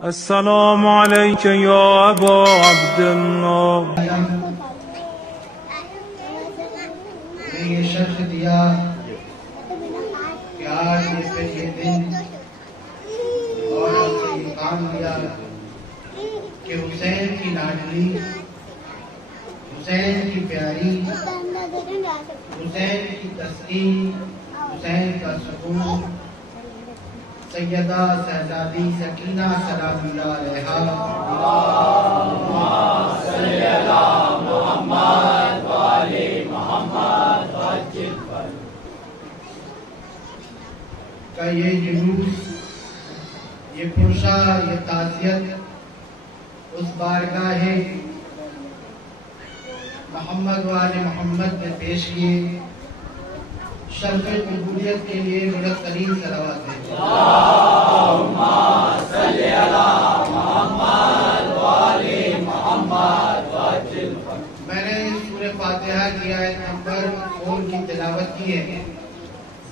السلام عليك يا أبا عبد الله. نے یہ شرف دیا کہ آج یہ دن اور ہم سے یہ کام دیا کہ حسین کی لاڈلی، حسین کی پیاری، حسین کی تسکین، حسین کا سکون، سیدہ شہزادی سکینہ سلام اللہ علیہا اللہم صلی علی محمد و آل محمد وعجل کا یہ جلوس، یہ پرشا، یہ تعزیت اس بارگاہ محمد و آل محمد میں پیش کیے. شرف قبولیت کے لیے بلند ترین صلوات ہے. اللہم صلی علی محمد و آل محمد وعجل. میں نے سورہ فاتحہ کی آیت نمبر 4 کی تلاوت کی ہے،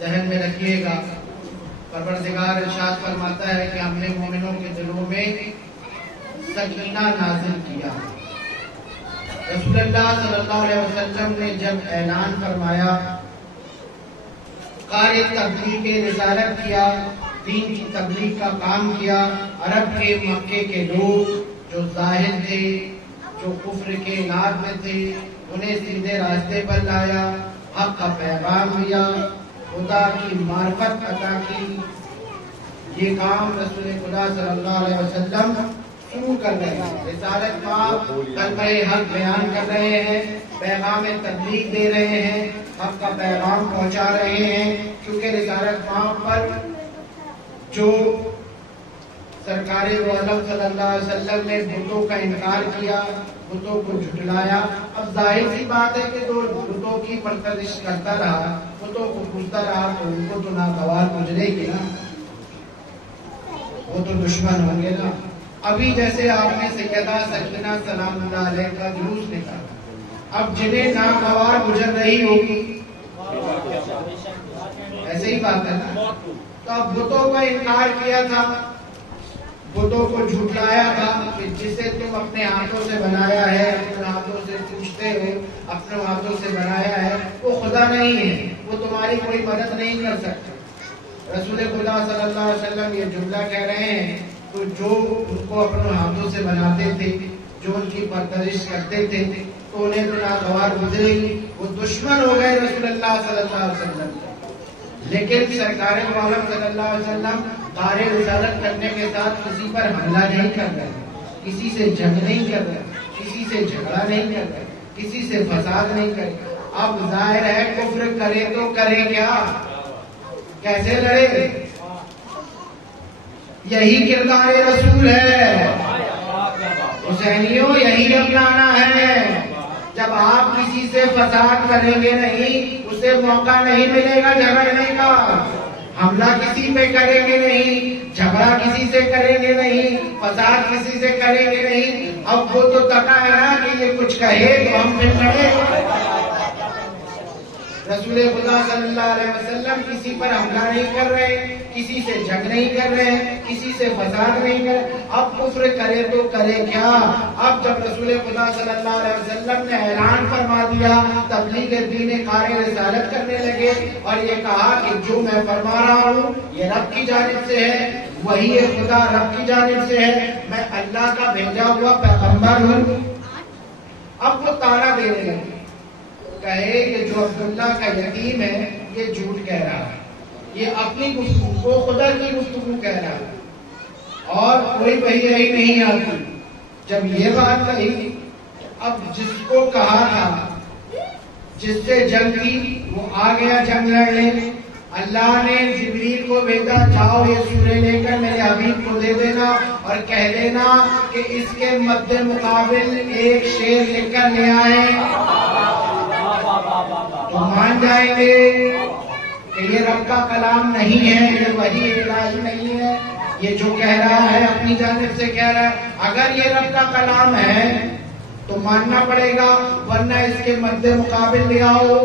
ذہن میں رکھیے گا. پروردگار ارشاد فرماتا ہے کہ ہم نے مومنوں کے دلوں میں سکینہ نازل کیا. رسول اللہ صلی اللہ علیہ وسلم نے جب اعلان فرمایا، قاری تبلیغ رسالت کیا، دین کی تبلیغ کا کام کیا، عرب کے مکے کے لوگ جو ظاہر تھے، جو کفر کے ناد میں تھے، انہیں سیدھے راستے پر لایا، حق کا پیغام دیا، خدا کی معرفت عطا کی. یہ کام رسول خدا صلی اللہ علیہ وسلم شروع کر رہے ہیں. رسالت کا کلمہ حق بیان کر رہے ہیں، پیغام تبلیغ دے رہے ہیں، حق کا پیغام پہنچا رہے ہیں. کیونکہ رسالت پر جو سرکار دو عالم صلی اللہ علیہ وسلم نے بتوں کا انکار کیا، بتوں کو جھٹلایا. اب ظاہر سی بات ہے کہ جو بتوں کی پرستش کرتا رہا، بتوں کو پوچھتا رہا، تو ان کو تو ناگوار گزرے گی نا، وہ تو دشمن ہوں گے نا. ابھی جیسے آپ نے سیدہ سکینہ سلام اللہ علیہ کا جلوس نکالا، اب جنہیں ناگوار گزر رہی ہوگی، ایسے ہی بات ہے نا. تو اب بتوں کا انکار کیا تھا، بتوں کو جھٹلایا تھا کہ جسے تم اپنے ہاتھوں سے بنایا ہے، اپنے ہاتھوں سے پوچھتے ہو، اپنے ہاتھوں سے بنایا ہے، وہ خدا نہیں ہے، وہ تمہاری کوئی مدد نہیں کر سکتا. رسول خدا صلی اللہ علیہ وسلم یہ جملہ کہہ رہے ہیں تو جو ان کو اپنے ہاتھوں سے بناتے تھے، جو ان کی پرورش کرتے تھے، تو انہیں تو ناگوار گزرے گی، وہ دشمن ہو گئے رسول اللہ صلی اللہ علیہ وسلم. لیکن سرکار عالم صلی اللہ علیہ وسلم قاری رسالت کرنے کے ساتھ کسی پر حملہ نہیں کر رہے، کسی سے جنگ نہیں کر رہے، کسی سے جھگڑا نہیں کر رہے، کسی سے فساد نہیں کر رہے. اب ظاہر ہے کفر کرے تو کرے کیا، کیسے لڑے؟ یہی کردار رسول ہے حسینیوں، یہی اپنانا ہے. جب آپ کسی سے فساد کریں گے نہیں، اسے موقع نہیں ملے گا جھگڑنے کا. حملہ کسی پہ کریں گے نہیں، جھگڑا کسی سے کریں گے نہیں، فساد کسی سے کریں گے نہیں. اب وہ تو تکا ہے نا کہ یہ کچھ کہے تو ہم پھر لڑے. رسول خدا صلی اللہ علیہ وسلم کسی پر حملہ نہیں کر رہے، کسی سے جنگ نہیں کر رہے، کسی سے فساد نہیں کر رہے. اب کفر کرے تو کرے کیا؟ اب جب رسول خدا صلی اللہ علیہ وسلم نے اعلان فرما دیا، تبلیغ دین قاری رسالت کرنے لگے اور یہ کہا کہ جو میں فرما رہا ہوں یہ رب کی جانب سے ہے، وہی خدا رب کی جانب سے ہے، میں اللہ کا بھیجا ہوا پیغمبر ہوں. اب وہ تانا دینے لگے، کہے کہ جو عبداللہ کا یتیم ہے یہ جھوٹ کہہ رہا ہے، یہ اپنی گفتگو کو خدا کی گفتگو کہہ رہا ہے اور کوئی وحی نہیں آتی. جب یہ بات کہی، اب جس کو کہا تھا، جس سے جنگ کی، وہ آ گیا جنگ لڑنے. اللہ نے جبریل کو بھیجا، جاؤ یہ سورہ لے کر میرے حبیب کو دے دینا اور کہہ دینا کہ اس کے مد مقابل ایک شعر لکھ کر لے آئے. تو مان جائیں گے کہ یہ رب کا کلام نہیں ہے، یہ وحی الہی نہیں ہے، یہ جو کہہ رہا ہے اپنی جانب سے کہہ رہا ہے. اگر یہ رب کا کلام ہے تو ماننا پڑے گا، ورنہ اس کے مد مقابل لے آؤ.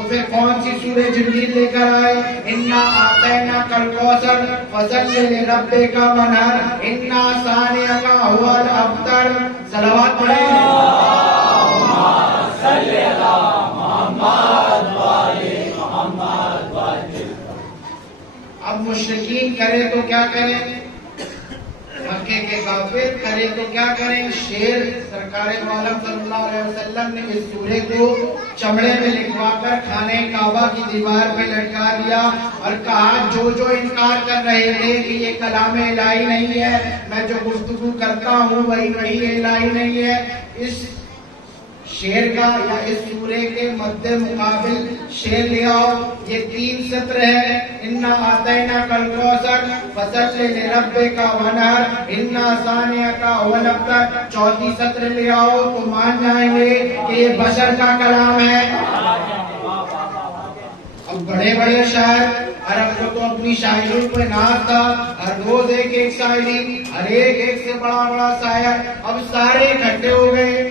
تو پھر کون سی سورہ جبریل لے کر آئے؟ انا اعطینا کل کوثر فصلی لربک وانحر انا ثانیک هو الابتر. صلوات پڑھیں. اللهم صل على محمد وعلى محمد وسلم. اب مشرکین کرے تو کیا کریں؟ مکے کے کافر کرے تو کیا کریں؟ شیر سرکار عالم صلی اللہ علیہ وسلم نے اس سورے کو چمڑے میں لکھوا کر خانہ کعبہ کی دیوار پہ لٹکا دیا اور کہا جو انکار کر رہے تھے کہ یہ کلام الہی نہیں ہے، میں جو گفتگو کرتا ہوں وہی الہی نہیں ہے، اس شیر کا یا اس سورے کے مد مقابل شیر لے آؤ. یہ 3 سطر ہے. انا اعطینا کل کوثر فصلی لربک وانحر انا ثانیک هو الابتر. 4 سطر لے آؤ تو مان جائیں گے کہ یہ بشر کا کلام ہے. اب بڑے بڑے شاعر، عرب کو تو اپنی شاعری پہ ناز تھا، ہر روز ایک شاعری، ہر ایک سے بڑا شاعر. اب سارے اکٹھے ہو گئے،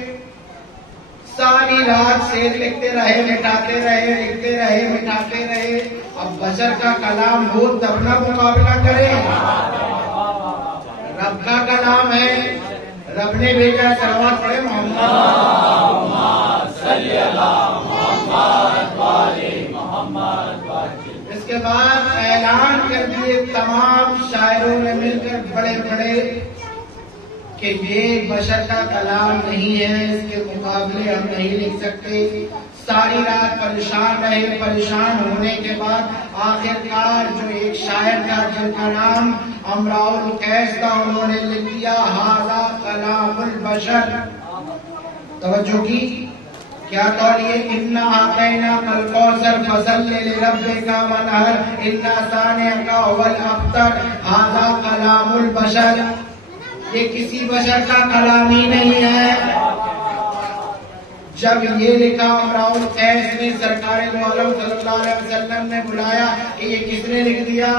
ساری رات شعر لکھتے رہے، مٹاتے رہے، لکھتے رہے، مٹاتے رہے. اب بشر کا کلام ہو تب نہ مقابلہ کرے. رب کا کلام ہے، رب نے بھیجا. صلوات پڑھے. اللهم صل على محمد وعلى محمد وسلم. اس کے بعد اعلان کر دیے تمام شاعروں نے مل کر بڑے بڑے کہ یہ بشر کا کلام نہیں ہے، اس کے مقابلے ہم نہیں لکھ سکتے. ساری رات پریشان رہے. پریشان ہونے کے بعد آخرکار جو ایک شاعر تھا جن کا نام امراء القیس تھا، انہوں نے لکھ دیا ھذا کلام البشر. توجہ کی کیا قول یہ انا اعطینا کل کوثر فصلی لربک وانحر انا ثانیک هو الابتر ھذا کلام البشر. یہ کسی بشر کا کلام ہی نہیں ہے. جب یہ لکھا امراء القیس نے سرکار دو عالم صلی اللہ علیہ وسلم نے بلایا کہ یہ کس نے لکھ دیا؟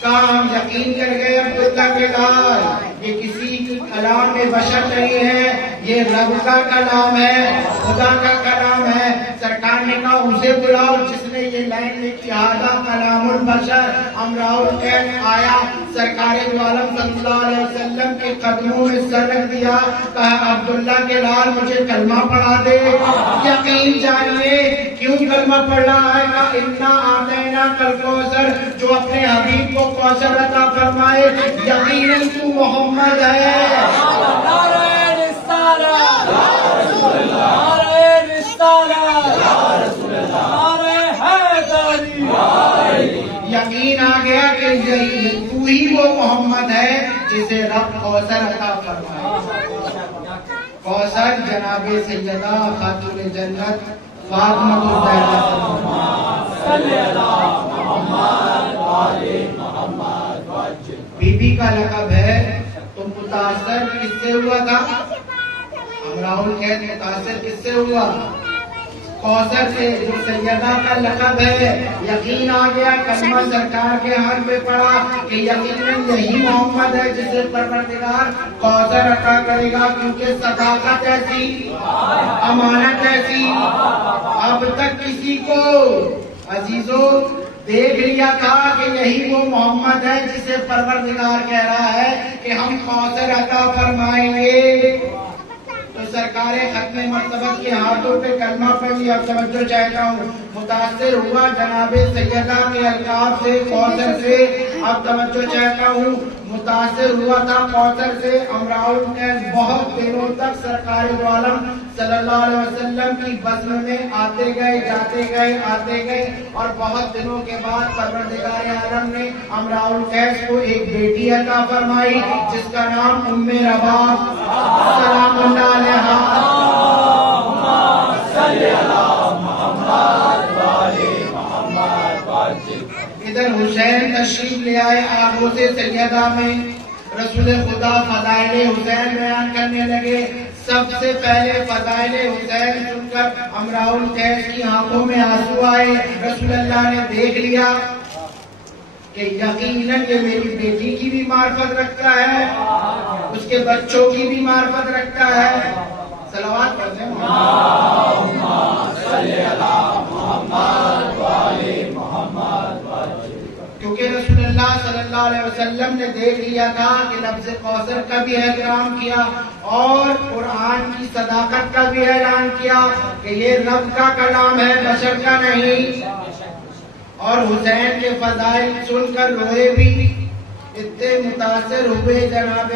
کہا ہم یقین کر گئے عبداللہ کے لال، یہ کسی کلام بشر نہیں ہے، یہ رب کا کلام ہے، خدا کا کلام ہے. سرکار نے کہا اسے بلاؤ جس نے یہ لائن لکھی ھذا کلام البشر. امراء القیس آیا، سرکار دو عالم صلی اللہ علیہ وسلم کے قدموں میں سر رکھ دیا. کہا عبداللہ کے لال مجھے کلمہ پڑھا دے. یقین جانیے کیوں کلمہ پڑھ رہا ہے؟ کہا انا اعطینا کل کوثر، جو اپنے حبیب کو کوثر عطا فرمائے. یقیناً تو محمد ہے. نعرہ رسالت یا رسول اللہ، نعرہ رسالت یا رسول اللہ، نعرہ حیدری یا علی. یقین آ گیا کہ تو ہی وہ محمد ہے جسے رب کوثر عطا فرمائے. کوثر جناب سیدہ خاتون جنت فاطمہ الزہرا صلی اللہ محمد وعلى محمد وسلم. بی بی کا لقب ہے. تو متاثر کس سے ہوا تھا؟ امراء القیس متاثر کس سے ہوا؟ کوثر سے، جو سیدہ کا لقب ہے. یقین آ گیا، کلمہ سرکار کے ہاتھ پہ پڑا کہ یقیناً یہی محمد ہے جسے پروردگار کوثر عطا کرے گا. کیونکہ صداقت ایسی، امانت ایسی اب تک کسی کو عزیزوں دیکھ لیا تھا کہ یہی وہ محمد ہے جسے پروردگار کہہ رہا ہے کہ ہم کوثر عطا فرمائیں گے. تو سرکار ختم مرتبت کے ہاتھوں پہ کلمہ پڑھی. اب توجہ چاہتا ہوں، متاثر ہوا جناب سیدہ کے القاب سے، کوثر سے. اب توجہ چاہتا ہوں، متاثر ہوا تھا کوثر سے. امراء القیس بہت دنوں تک سرکار دو عالم صلی اللہ علیہ وسلم کی بزم میں آتے گئے، جاتے گئے، آتے گئے. اور بہت دنوں کے بعد پروردگار عالم نے امراء القیس کو ایک بیٹی عطا فرمائی جس کا نام ام رباب سلام اللہ علیہ. اللهم صل على محمد وعلى محمد وسلم. ادھر حسین تشریف لے آئے آغوش سیدہ میں. رسول خدا فضائل حسین بیان کرنے لگے. سب سے پہلے فضائل حسین سن کر امراء القیس کی آنکھوں میں آنسو آئے. رسول اللہ نے دیکھ لیا کہ یقیناً یہ میری بیٹی کی بھی معرفت رکھتا ہے، اس کے بچوں کی بھی معرفت رکھتا ہے. صلوات پڑھتے ہیں. اللهم صل على محمد کیونکہ رسول اللہ صلی اللہ علیہ وسلم نے دیکھ لیا تھا کہ لفظ کوثر کا بھی احترام کیا اور قرآن کی صداقت کا بھی اعلان کیا کہ یہ رب کا کلام ہے، بشر کا نہیں. اور حسین کے فضائل سن کر روئے بھی، اتنے متاثر ہوئے جناب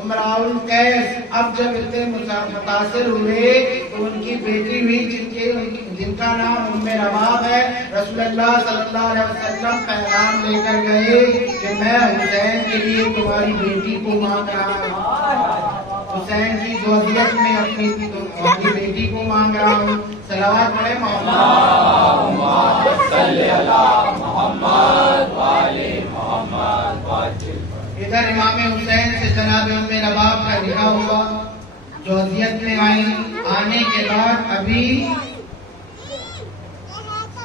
امراء القیس. اب جب اتنے متاثر ہوئے تو ان کی بیٹی ہوئی جن کا نام ام رباب ہے، رسول اللہ صلی اللہ علیہ وسلم پیغام لے کر گئے کہ میں حسین کے لیے تمہاری بیٹی کو مانگ رہا ہوں، حسین کی زوجیت میں اپنی بیٹی کو مانگ رہا ہوں. صلوات پڑھیں محمد صلی اللہ محمد والے محمد. ادھر امام حسین سے جناب ام رباب کا نکاح ہوا، زوجیت میں آئی. آنے کے بعد ابھی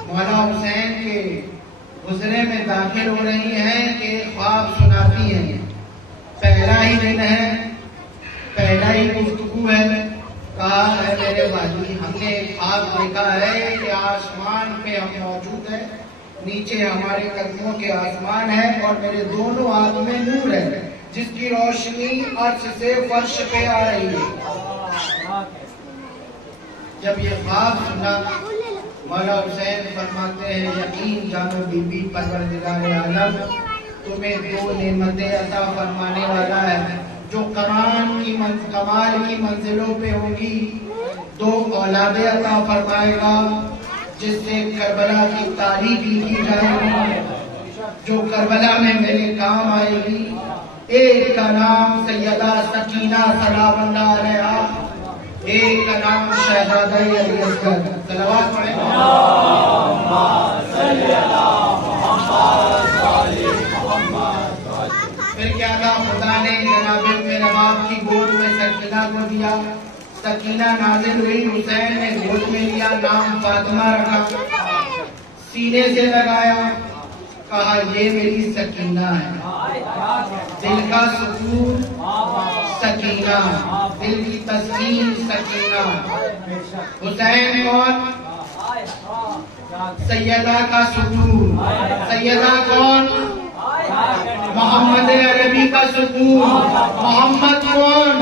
مولا حسین کے حجرے میں داخل ہو رہی ہیں کہ خواب سناتی ہیں. پہلا ہی دن ہے، پہلا ہی گفتگو ہے. کہا ہے میرے والد، ہم نے ایک خواب دیکھا ہے کہ آسمان پہ ہم موجود ہیں، نیچے ہمارے قدموں کے آسمان ہے اور میرے دونوں ہاتھ میں نور ہے جس کی روشنی عرش سے فرش پہ آ رہی ہے. جب یہ خواب سنا مولا حسین فرماتے ہیں یقین جانو بی بی پروردگار عالم تمہیں دو نعمتیں عطا فرمانے والا ہے جو کمال کی منزلوں پہ ہوگی. دو اولادیں عطا فرمائے گا جس سے کربلا کی تاریخ لکھی جائے گی، جو کربلا میں میرے کام آئے گی. ایک کا نام سیدہ سکینہ سلام اللہ علیہا، ایک کا نام شہزادہ علی اصغر. صلوات پڑھیں پھر کیا تھا، خدا نے جناب ام رباب کی گود میں سکینہ کو دیا. سکینہ نازل ہوئی، حسین نے گود میں لیا، نام فاطمہ رکھا، سینے سے لگایا، کہا یہ میری سکینہ ہے. دل کا سکون سکینہ، دل کی تسکین سکینہ. حسین کون؟ سیدہ کا سکون. سیدہ کون؟ محمد عربی کا سکون. محمد کون؟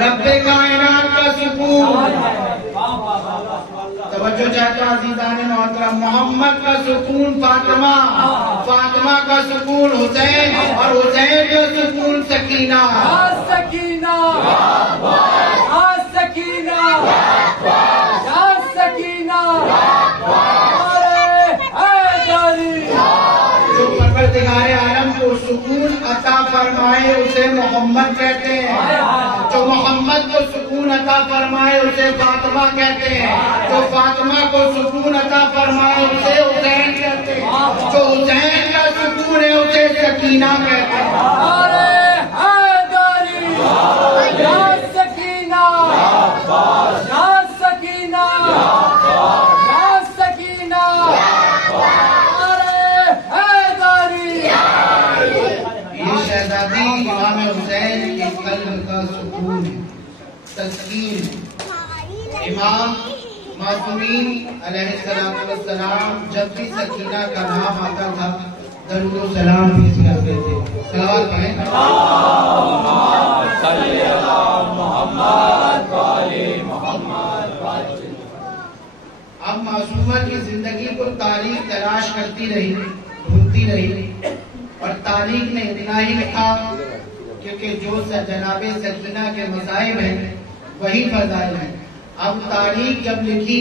رب کائنات کا سکون. توجہ چاہتا عزیزان محترم، محمد کا سکون فاطمہ، فاطمہ کا سکون حسین اور حسین کا سکون سکینہ. سکینہ سکینہ سکینہ جو پروردگار عالم کو سکون عطا فرمائے اسے محمد کہتے ہیں، جو محمد کو سکون عطا فرمائے اسے فاطمہ کہتے ہیں، جو فاطمہ کو سکون عطا فرمائے اسے حسین کہتے ہیں، جو حسین کا سکون ہے اسے سکینہ کہتے ہیں. امام حسین کے قلب کا سکون ہے، تسکین. امام معصومین علیہ السلام جب بھی سکینہ کا نام آتا تھا درود و سلام پیش کرتے تھے. صلوات پڑھیں صلی اللہ محمد والے محمد. اب معصومہ کی زندگی کو تاریخ تلاش کرتی رہی، ڈھونڈتی رہی اور تاریخ نے اتنا ہی لکھا کیونکہ جو جناب سکینہ کے مذاہب ہیں وہی فضائل ہیں. اب تاریخ جب لکھی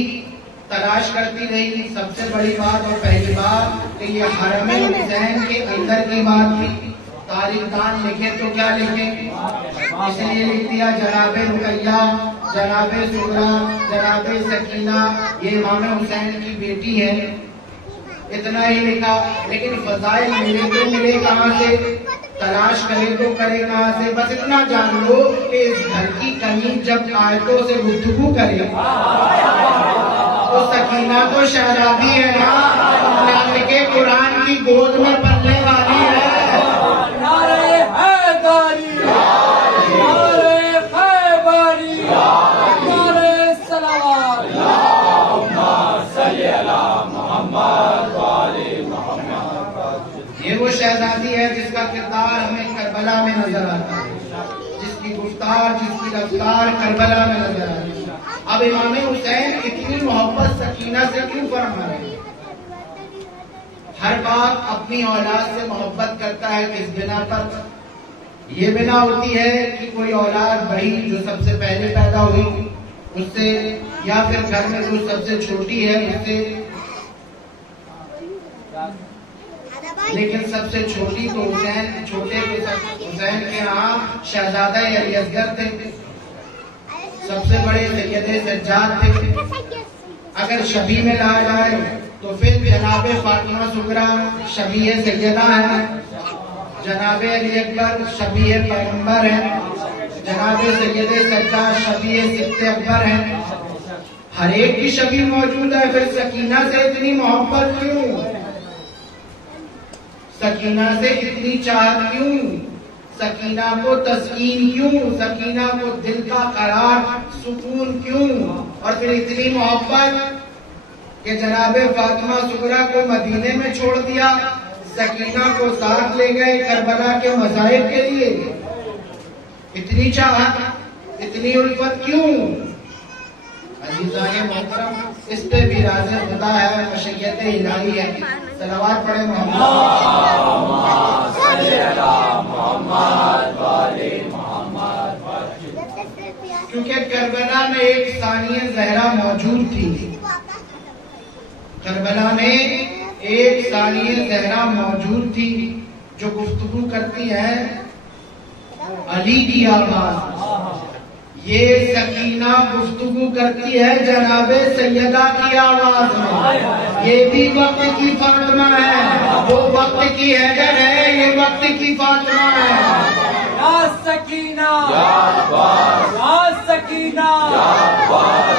تلاش کرتی رہی، سب سے بڑی بات اور پہلی بات کہ یہ حرم حسین کے اندر کی بات تھی. تاریخ دان لکھے تو کیا لکھیں، اس لیے لکھ دیا جناب رقیہ، جناب سغرا، جناب سکینہ یہ امام حسین کی بیٹی ہے. اتنا ہی لکھا، لیکن فضائل ملے تو ملے کہاں سے، تلاش کرے تو کرے کہاں سے. بس اتنا جان لو کہ اس گھر کی کمی جب آیتوں سے گفتگو کرے تو سکینہ تو شہزادی ہے نا، کے قرآن کی گود میں پلنے والی ہے. نعرہ حیدری، نعرہ خیبری، نعرہ صلوات. اللہم صلی علی میں نظر آتا ہے، جس کی گفتار، جس کی رفتار کربلا میں نظر آتی ہے۔ اب امام حسین اتنی محبت سکینہ سے کیوں فرما رہے ہیں؟ ہر باپ اپنی اولاد سے محبت کرتا ہے، کس بنا پر؟ یہ بنا ہوتی ہے کہ کوئی اولاد بڑی جو سب سے پہلے پیدا ہوئی اس سے، یا پھر گھر میں جو سب سے چھوٹی ہے اس سے، لیکن سب سے چھوٹی تو حسین، چھوٹے کے حسین کے ہاں شہزادہ علی اصغر تھے، سب سے بڑے سید سجاد تھے۔ اگر شبیہ میں لا جائے تو پھر جناب فاطمہ صغریٰ شبیہ سیدہ ہے، جناب علی اکبر شبیہ پیغمبر ہے، جناب سید سجاد شبیہ سبط اکبر ہے، ہر ایک کی شبیہ موجود ہے۔ پھر سکینہ سے اتنی محبت کیوں؟ سکینہ سے اتنی چاہت کیوں؟ سکینہ کو تسکین کیوں؟ سکینہ کو دل کا قرار، سکون کیوں؟ اور پھر اتنی محبت کہ جناب فاطمہ صغریٰ کو مدینے میں چھوڑ دیا، سکینہ کو ساتھ لے گئے کربلا کے مصائب کے لیے۔ اتنی چاہت، اتنی الفت کیوں؟ عزیزان محترم، اس پہ بھی راز خدا ہے، مشیت الہی ہے۔ صلوات پڑھیں محمد کیونکہ کربلا میں ایک ثانیہ زہرا موجود تھی، کربلا میں ایک ثانیہ زہرا موجود تھی جو گفتگو کرتی ہے علی کی آواز۔ یہ سکینہ گفتگو کرتی ہے جناب سیدہ کی آواز میں۔ یہ بھی وقت کی فاطمہ ہے، وہ وقت کی حیدر ہے، یہ وقت کی فاطمہ ہے۔ یا سکینہ، یا سکینہ،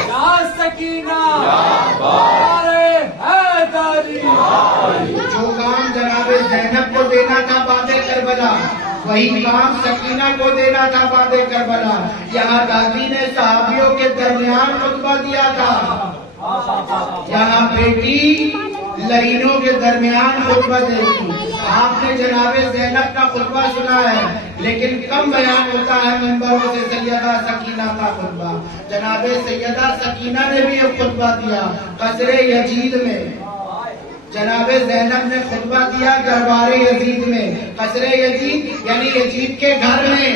یا سکینہ، حیدری۔ جو کام جناب زینب کو دینا تھا باد کربلا، وہی کام سکینہ کو دینا تھا باد کربلا۔ یہاں دادی نے صحابیوں کے درمیان خطبہ دیا تھا، یہاں بیٹی لعینوں کے درمیان خطبہ دے گی۔ آپ نے جناب زینب کا خطبہ سنا ہے، لیکن کم بیان ہوتا ہے منبروں سے سیدہ سکینہ کا خطبہ۔ جناب سیدہ سکینہ نے بھی ایک خطبہ دیا قصر یزید میں، جناب زینب نے خطبہ دیا دربار یزید میں، قصر یزید یعنی یزید کے گھر میں،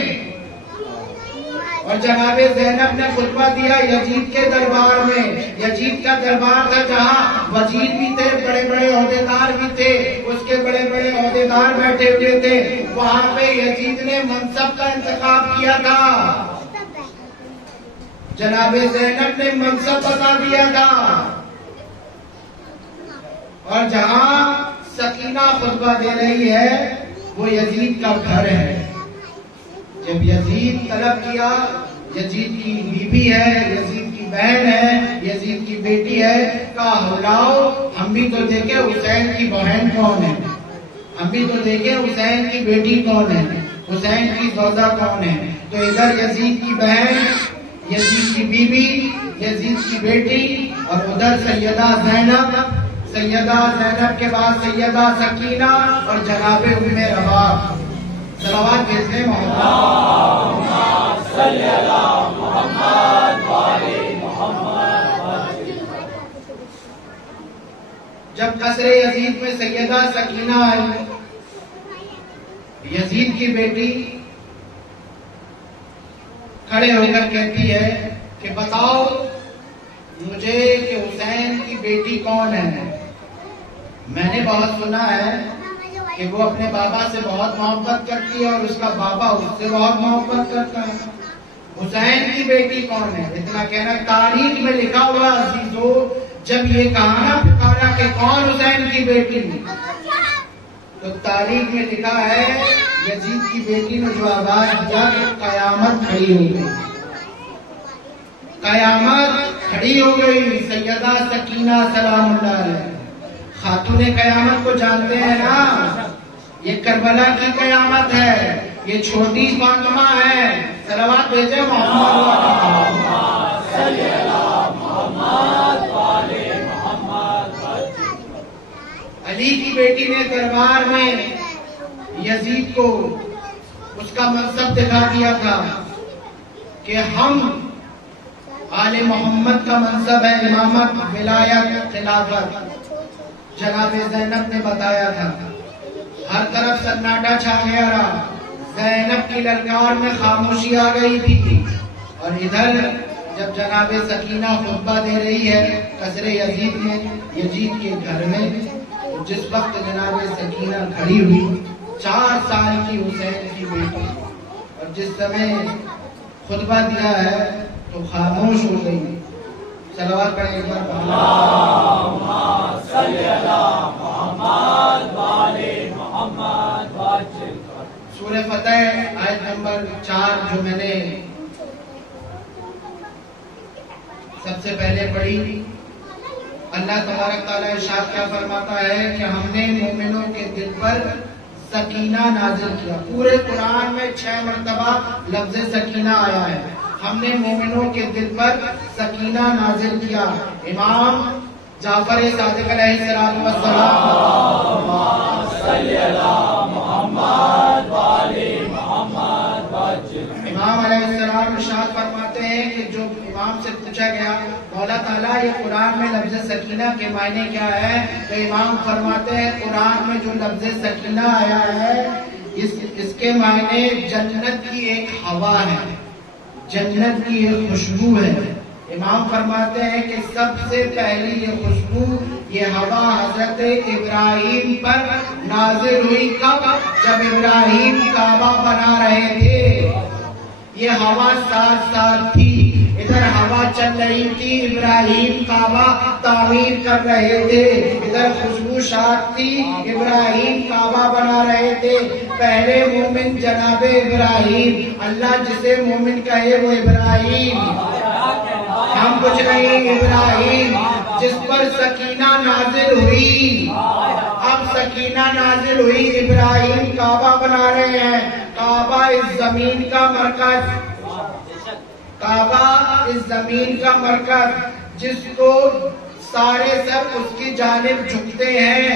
اور جناب زینب نے خطبہ دیا یزید کے دربار میں۔ یزید کا دربار تھا جہاں وزیر بھی تھے، بڑے بڑے عہدیدار بھی تھے، اس کے بڑے بڑے عہدیدار بیٹھے ہوئے تھے۔ وہاں پہ یزید نے منصب کا انتخاب کیا تھا، جناب زینب نے منصب بتا دیا تھا۔ اور جہاں سکینہ خطبہ دے رہی ہے وہ یزید کا گھر ہے۔ جب یزید طلب کیا، یزید کی بیوی ہے، یزید کی بہن ہے، یزید کی بیٹی ہے، کہا ہلاؤ ہم بھی تو دیکھیں حسین کی بہن کون ہے، ہم بھی تو دیکھیں حسین کی بیٹی کون ہے، حسین کی زوجہ کون ہے۔ تو ادھر یزید کی بہن، یزید کی بیوی، یزید کی بیٹی، اور ادھر سیدہ زینب، سیدہ زینب کے بعد سیدہ سکینہ اور جناب ام رباب۔ صلوات بھیجتے ہیں محمد صلی اللہ محمد وعلی محمد۔ جب قصر یزید میں سیدہ سکینہ آئی، یزید کی بیٹی کھڑے ہو کر کہتی ہے کہ بتاؤ مجھے کہ حسین کی بیٹی کون ہے؟ میں نے بہت سنا ہے کہ وہ اپنے بابا سے بہت محبت کرتی ہے اور اس کا بابا اس سے بہت محبت کرتا ہے۔ حسین کی بیٹی کون ہے؟ اتنا کہنا تاریخ میں لکھا ہوا عزیزو، جب یہ کہانا پکارا کہ کون حسین کی بیٹی، تو تاریخ میں لکھا ہے یزید کی بیٹی نے جو آواز دیا کہ قیامت کھڑی ہو گئی، قیامت کھڑی ہو گئی۔ سیدہ سکینہ سلام اللہ علیہ خاتون قیامت کو جانتے ہیں نا، یہ کربلا کی قیامت ہے، یہ چھوٹی فاطمہ ہے۔ صلوات بھیجے محمد صلی اللہ محمد وعلی محمد۔ علی کی بیٹی نے دربار میں یزید کو اس کا منصب دکھا دیا تھا کہ ہم آل محمد کا منصب ہے امامت، ولایت، خلافت. جناب زینب نے بتایا تھا. ہر طرف سناٹا چھا گیا رہا. زینب کی للکار میں خاموشی آ گئی تھی. اور ادھر جب جناب سکینہ خطبہ دے رہی ہے قصر یزید میں، یزید کے گھر میں، جس وقت جناب سکینہ کھڑی ہوئی، 4 سال کی حسین کی بیٹی، اور جس سمے خطبہ دیا ہے تو خاموش ہو گئی. صلوات پڑھیں ایک بار. اللہم صلی علی محمد و آل محمد وعجل. سورہ فتح آیت نمبر 4 جو میں نے سب سے پہلے پڑھی، اللہ تبارک تعالیٰ ارشاد کیا فرماتا ہے کہ ہم نے مومنوں کے دل پر سکینہ نازل کیا. پورے قرآن میں 6 مرتبہ لفظ سکینہ آیا ہے. ہم نے مومنوں کے دل پر سکینہ نازل کیا. امام جعفر صادق علیہ السلام امام علیہ السلام ارشاد فرماتے ہیں کہ جو امام سے پوچھا گیا مولا تعالیٰ یہ قرآن میں لفظ سکینہ کے معنی کیا ہے، تو امام فرماتے ہیں قرآن میں جو لفظ سکینہ آیا ہے اس کے معنی جنت کی ایک ہوا ہے، جنت کی ایک خوشبو ہے. امام فرماتے ہیں کہ سب سے پہلی یہ خوشبو، یہ ہوا حضرت ابراہیم پر نازل ہوئی. کب؟ جب ابراہیم کعبہ بنا رہے تھے. یہ ہوا 7 سال تھی، ادھر ہوا چل رہی تھی، ابراہیم کعبہ تعمیر کر رہے تھے، ادھر خوشبو شاد تھی، ابراہیم کعبہ بنا رہے تھے. پہلے مومن جناب ابراہیم، اللہ جسے مومن کہے وہ ابراہیم، ہم کچھ نہیں، ابراہیم جس پر سکینہ نازل ہوئی. اب سکینہ نازل ہوئی، ابراہیم کعبہ بنا رہے ہیں. کعبہ اس زمین کا مرکز، کعبہ اس زمین کا مرکز جس کو سارے سر اس کی جانب جھکتے ہیں،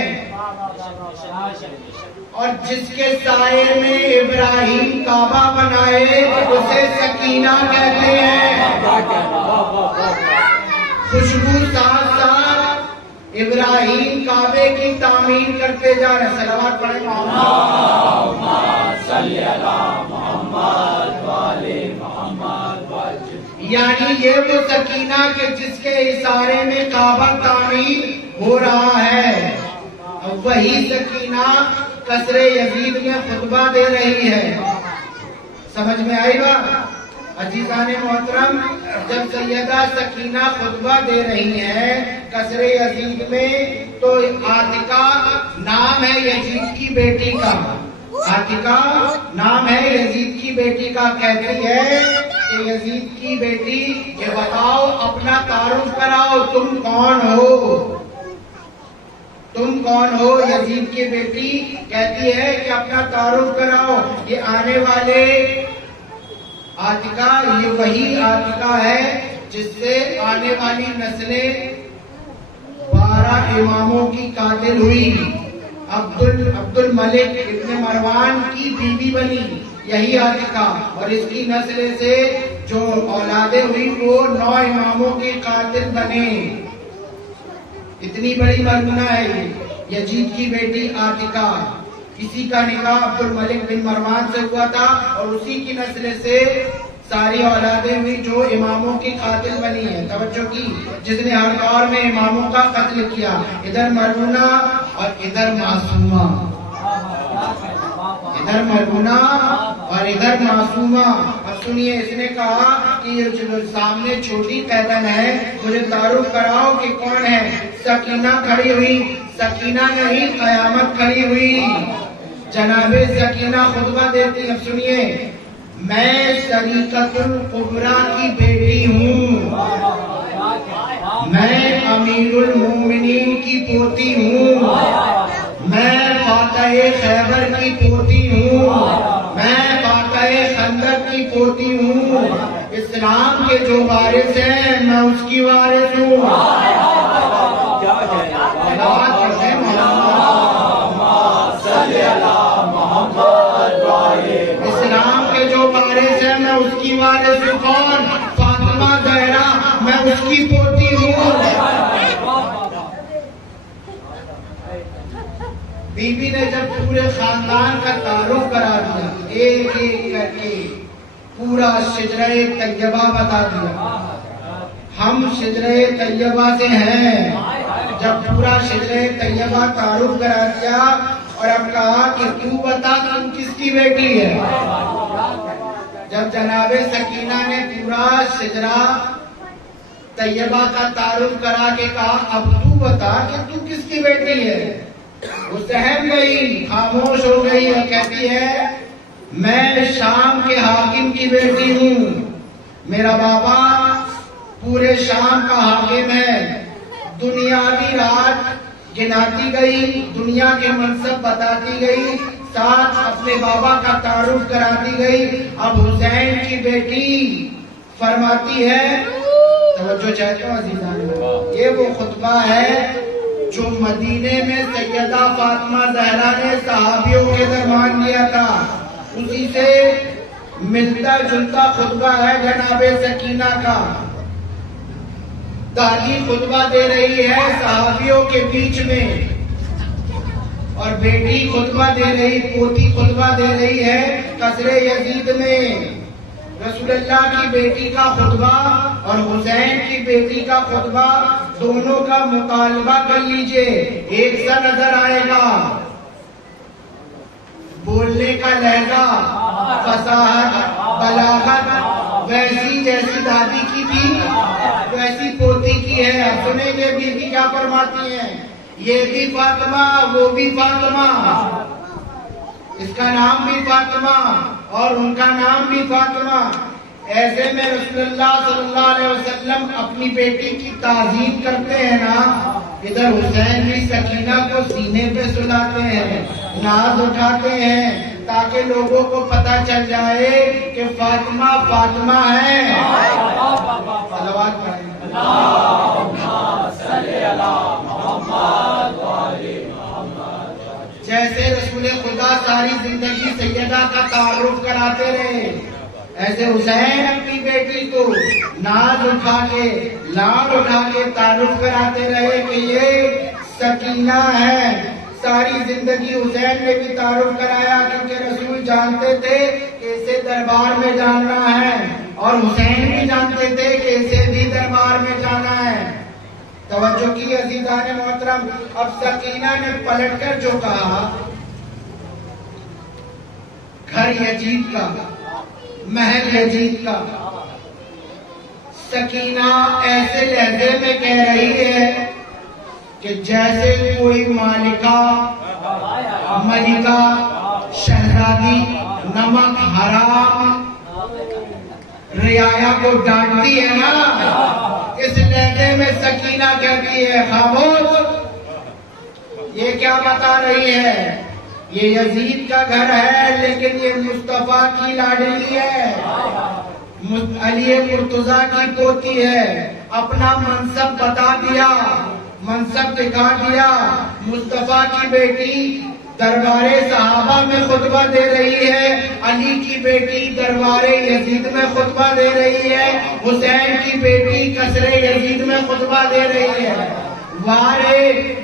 اور جس کے سائے میں ابراہیم کعبہ بنائے اسے سکینہ کہتے ہیں. خوشبو 7 سال ابراہیم کعبے کی تعمیر کرتے جا رہے. صلوات پڑھیں. اللہم صلی علی محمد و آل محمد وعجل. یعنی یہ وہ سکینہ کہ جس کے اشارے میں کعبہ تعمیر ہو رہا ہے، وہی سکینہ قصر یزید میں خطبہ دے رہی ہے. سمجھ میں آئی بات؟ عزیزان محترم، جب سیدہ سکینہ خطبہ دے رہی ہیں قصر یزید میں، تو عاتقہ نام ہے یزید کی بیٹی کا، عاتقہ نام ہے یزید کی بیٹی کا. کہتی ہے کہ یزید کی بیٹی یہ بتاؤ، اپنا تعارف کراؤ، تم کون ہو، تم کون ہو. یزید کی بیٹی کہتی ہے کہ اپنا تعارف کراؤ. یہ آنے والے عاتقہ، یہ وہی عاتقہ ہے جس سے آنے والی نسلیں 12 اماموں کی قاتل ہوئی. عبد الملک ابن مروان کی بیوی بنی یہی عاتقہ، اور اس کی نسل سے جو اولادیں ہوئی وہ 9 اماموں کی قاتل بنے. اتنی بڑی مرمونہ ہے یہ یزید کی بیٹی عاتقہ. اسی کا نکاح عبد الملک بن مروان سے ہوا تھا، اور اسی کی نسل سے ساری اولادیں ہوئی جو اماموں کی قاتل بنی ہیں. توجہ کی، جس نے ہر دور میں اماموں کا قتل کیا. ادھر مرمونہ اور ادھر معصومہ، ادھر مرمونہ اور ادھر معصومہ. اب سنیے، اس نے کہا کہ یہ جو سامنے چھوٹی قیدن ہے مجھے تعارف کراؤ کہ کون ہے. سکینہ کھڑی ہوئی. سکینہ نہیں، قیامت کھڑی ہوئی. جناب سکینہ خطبہ دیتی. اب سنیے، میں سریقۃ الکبریٰ کی بیٹی ہوں، میں امیر المومنین کی پوتی ہوں، میں فاتح خیبر کی پوتی ہوں، میں فاتح خندق کی پوتی ہوں. اسلام کے جو وارث ہیں میں اس کی وارث ہوں. اسلام وارث ہے، میں اس کی وارث ہوں۔ کون؟ فاطمہ زہرا، میں اس کی پوتی ہوں۔ بی بی نے جب پورے خاندان کا تعارف کرا دیا، ایک ایک کر کے پورا شجرہ طیبہ بتا دیا، ہم شجرہ طیبہ سے ہیں۔ جب پورا شجرہ طیبہ تعارف کرا دیا اور اب کہا کہ تو بتا تم کس کی بیٹی ہے۔ جب جناب سکینہ نے پورا شجرہ طیبہ کا تعارف کرا کے کہا اب تو بتا کہ تو کس کی بیٹی ہے، وہ سہم گئی، خاموش ہو گئی اور کہتی ہے میں شام کے حاکم کی بیٹی ہوں، میرا بابا پورے شام کا حاکم ہے۔ دنیاوی رات گناتی گئی، دنیا کے منصب بتاتی گئی، ساتھ اپنے بابا کا تعارف کراتی گئی۔ اب حسین کی بیٹی فرماتی ہے، توجہ چاہتا ہوں عزیزان، یہ وہ خطبہ ہے جو مدینے میں سیدہ فاطمہ زہرا نے صحابیوں کے درمیان کیا تھا، اسی سے ملتا جلتا خطبہ ہے جناب سکینہ کا۔ دادی خطبہ دے رہی ہے صحابیوں کے بیچ میں، اور بیٹی خطبہ دے رہی، پوتی خطبہ دے رہی ہے قصر یزید میں۔ رسول اللہ کی بیٹی کا خطبہ اور حسین کی بیٹی کا خطبہ دونوں کا مطالبہ کر لیجئے، ایک سا نظر آئے گا۔ بولنے کا لہجہ، فصاحت، بلاغت ویسی جیسی دادی کی تھی ویسی پوتی کی ہے۔ اب سنیں گے بی بی کیا فرماتی ہیں، یہ بھی فاطمہ وہ بھی فاطمہ، اس کا نام بھی فاطمہ اور ان کا نام بھی فاطمہ۔ ایسے میں رسول اللہ صلی اللہ علیہ وسلم اپنی بیٹی کی تعظیم کرتے ہیں نا، ادھر حسین بھی سکینہ کو سینے پہ سلاتے ہیں، ناز اٹھاتے ہیں تاکہ لوگوں کو پتہ چل جائے کہ فاطمہ فاطمہ ہے۔ صلوات پڑھیں۔ جیسے رسول خدا ساری زندگی سیدہ کا تعارف کراتے رہے، ایسے حسین اپنی بیٹی کو ناز اٹھا کے لاڈ اٹھا کے تعارف کراتے رہے کہ یہ سکینہ ہے۔ ساری زندگی حسین نے بھی تعارف کرایا کیونکہ رسول جانتے تھے کہ اسے دربار میں جانا ہے، اور حسین بھی جانتے تھے کہ اسے بھی دربار میں جانا ہے۔ توجہ کی عزیزان محترم، اب سکینہ نے پلٹ کر جو کہا، گھر یزید کا، محل یزید کا، سکینہ ایسے لہجے میں کہہ رہی ہے کہ جیسے کوئی مالکہ، ملکہ، شہزادی نمک حرام رعایا کو ڈانٹتی ہے نا، اس لہجے میں سکینہ کہتی ہے خاموش، یہ کیا بتا رہی ہے، یہ یزید کا گھر ہے لیکن یہ مصطفیٰ کی لاڈلی ہے، علی مرتضیٰ کی پوتی ہے، اپنا منصب بتا دیا، منصب دکھا دیا۔ مصطفیٰ کی بیٹی دربار صحابہ میں خطبہ دے رہی ہے، علی کی بیٹی دربار یزید میں خطبہ دے رہی ہے، حسین کی بیٹی قصر یزید میں خطبہ دے رہی ہے۔ وارے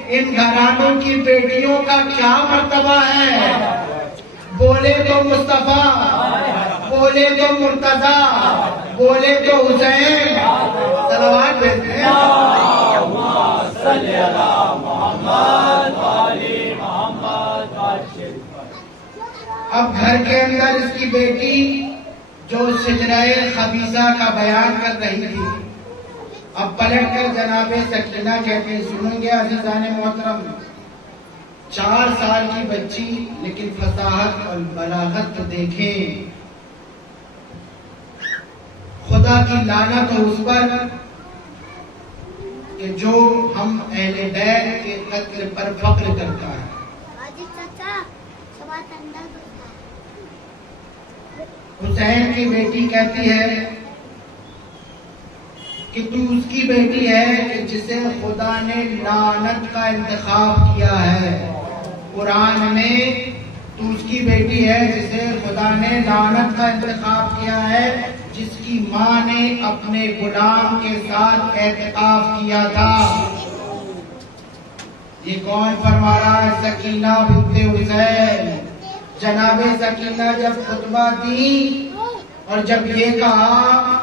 ان گھرانوں کی بیٹیوں کا کیا مرتبہ ہے، بولے تو مصطفیٰ، بولے تو مرتضیٰ، بولے تو حسین۔ صلوات بھیجتے ہیں۔ اب گھر کے اندر اس کی بیٹی جو شجرہ خبیثہ کا بیان کر رہی تھی، اب پلٹ کر جناب سکینہ کہتے ہیں، سنیں گے عزیزان محترم، 4 سال کی بچی لیکن فصاحت اور بلاغت تو دیکھیں۔ خدا کی لعنت ہو اس پر کہ جو ہم اہل بیت کے قتل پر فخر کرتا ہے۔ حسین کی بیٹی کہتی ہے کہ تو اس کی بیٹی ہے کہ جسے خدا نے لعنت کا انتخاب کیا ہے، قرآن میں تو اس کی بیٹی ہے جسے خدا نے لعنت کا انتخاب کیا ہے جس کی ماں نے اپنے غلام کے ساتھ اعتکاف کیا تھا. یہ کون فرما رہا ہے؟ سکینہ بنت حسین. جناب سکینہ جب خطبہ دی اور جب یہ کہا،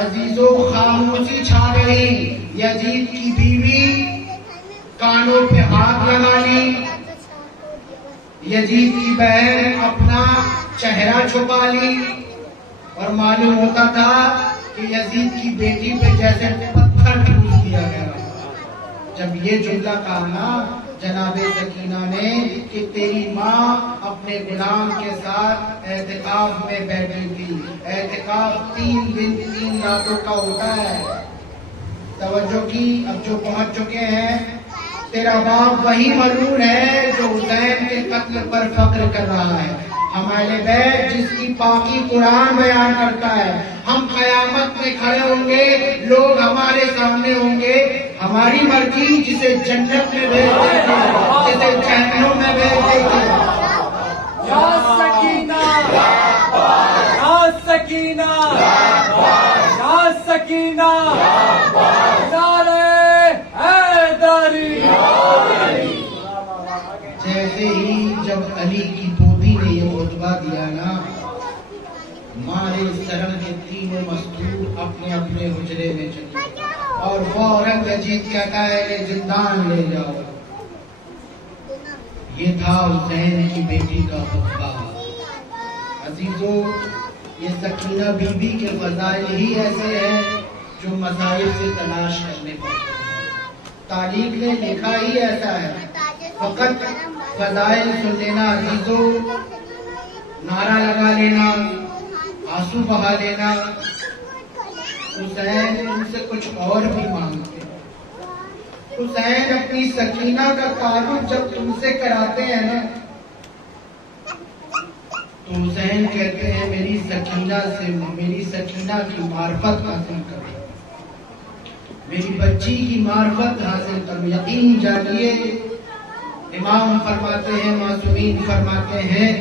عزیزو خاموشی چھا گئی. یزید کی بیوی کانوں پہ ہاتھ لگا لی. یزید کی بہن اپنا چہرہ چھپا لی اور معلوم ہوتا تھا کہ یزید کی بیٹی پہ جیسے پتھر ٹھوس دیا گیا. جب یہ جملہ کہا نا جناب سکینہ نے کہ تیری ماں اپنے غلام کے ساتھ اعتکاف میں بیٹھی تھی. اعتکاف 3 دن 3 راتوں کا ہوتا ہے. توجہ کی. اب جو پہنچ چکے ہیں، تیرا باپ وہی ملعون ہے جو حسین کے قتل پر فخر کر رہا ہے. ہمارے بیت جس کی پاکی قرآن بیان کرتا ہے. ہم قیامت میں کھڑے ہوں گے، لوگ ہمارے سامنے ہوں گے. ہماری مرضی جسے جنت میں بھیج دے گی، جسے جہنم میں بھیج دے گی. یا سکینہ، یا سکینہ، یا سکینہ، نعرہ حیدری. جیسے ہی جب علی کی پوتی نے یہ خطبہ دیا نا، مارے سرم کے تینوں مستور اپنے اپنے حجرے میں چلے اور فوراً یزید کہتا ہے زندان لے جاؤ. یہ تھا حسین کی بیٹی کا خطبہ. عزیزو، یہ سکینہ بی بی کے فضائل ہی ایسے ہیں جو مسائل سے تلاش کرنے پڑتے ہیں. تاریخ نے لکھا ہی ایسا ہے. فقط فضائل سن لینا عزیزو، نعرہ لگا لینا، آنسو بہا لینا. حسین ان سے کچھ اور بھی مانگتے. حسین اپنی سکینہ کا تعارف جب تم سے کراتے ہیں نا تو حسین کہتے ہیں میری سکینہ کی معرفت حاصل کرو، میری بچی کی معرفت حاصل کرو. یقین جانیے، امام فرماتے ہیں، معصومین فرماتے ہیں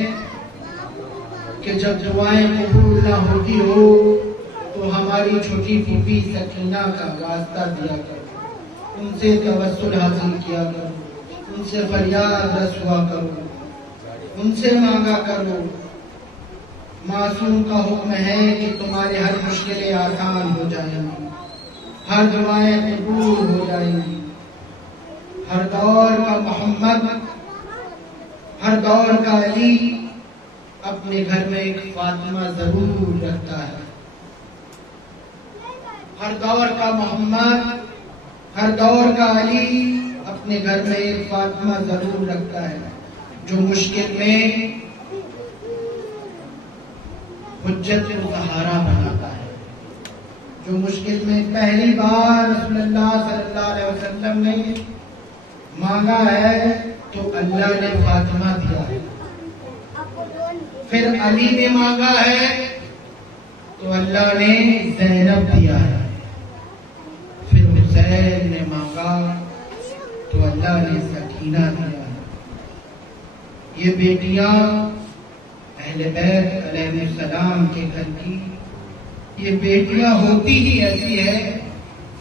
کہ جب دعائیں قبول نہ ہوتی ہو تو ہماری چھوٹی پھوپھی سکینہ کا واسطہ دیا کرو، ان سے توسل حاصل کیا کرو، ان سے فریاد رس ہوا کرو، ان سے مانگا کرو. معصوم کا حکم ہے کہ تمہارے ہر مشکلیں آسان ہو جائیں گی، ہر دعائیں قبول ہو جائیں گی. ہر دور کا محمد، ہر دور کا علی اپنے گھر میں ایک فاطمہ ضرور رکھتا ہے. ہر دور کا محمد، ہر دور کا علی اپنے گھر میں ایک فاطمہ ضرور رکھتا ہے جو مشکل میں حجت کو سہارا بناتا ہے. جو مشکل میں پہلی بار رسول اللہ صلی اللہ علیہ وسلم نے مانگا ہے تو اللہ نے فاطمہ دیا ہے. پھر علی نے مانگا ہے تو اللہ نے زینب دیا ہے. پھر حسین نے مانگا تو اللہ نے سکینہ دیا ہے. یہ بیٹیاں اہل بیت علیہ السلام کے گھر کی یہ بیٹیاں ہوتی ہی ایسی ہے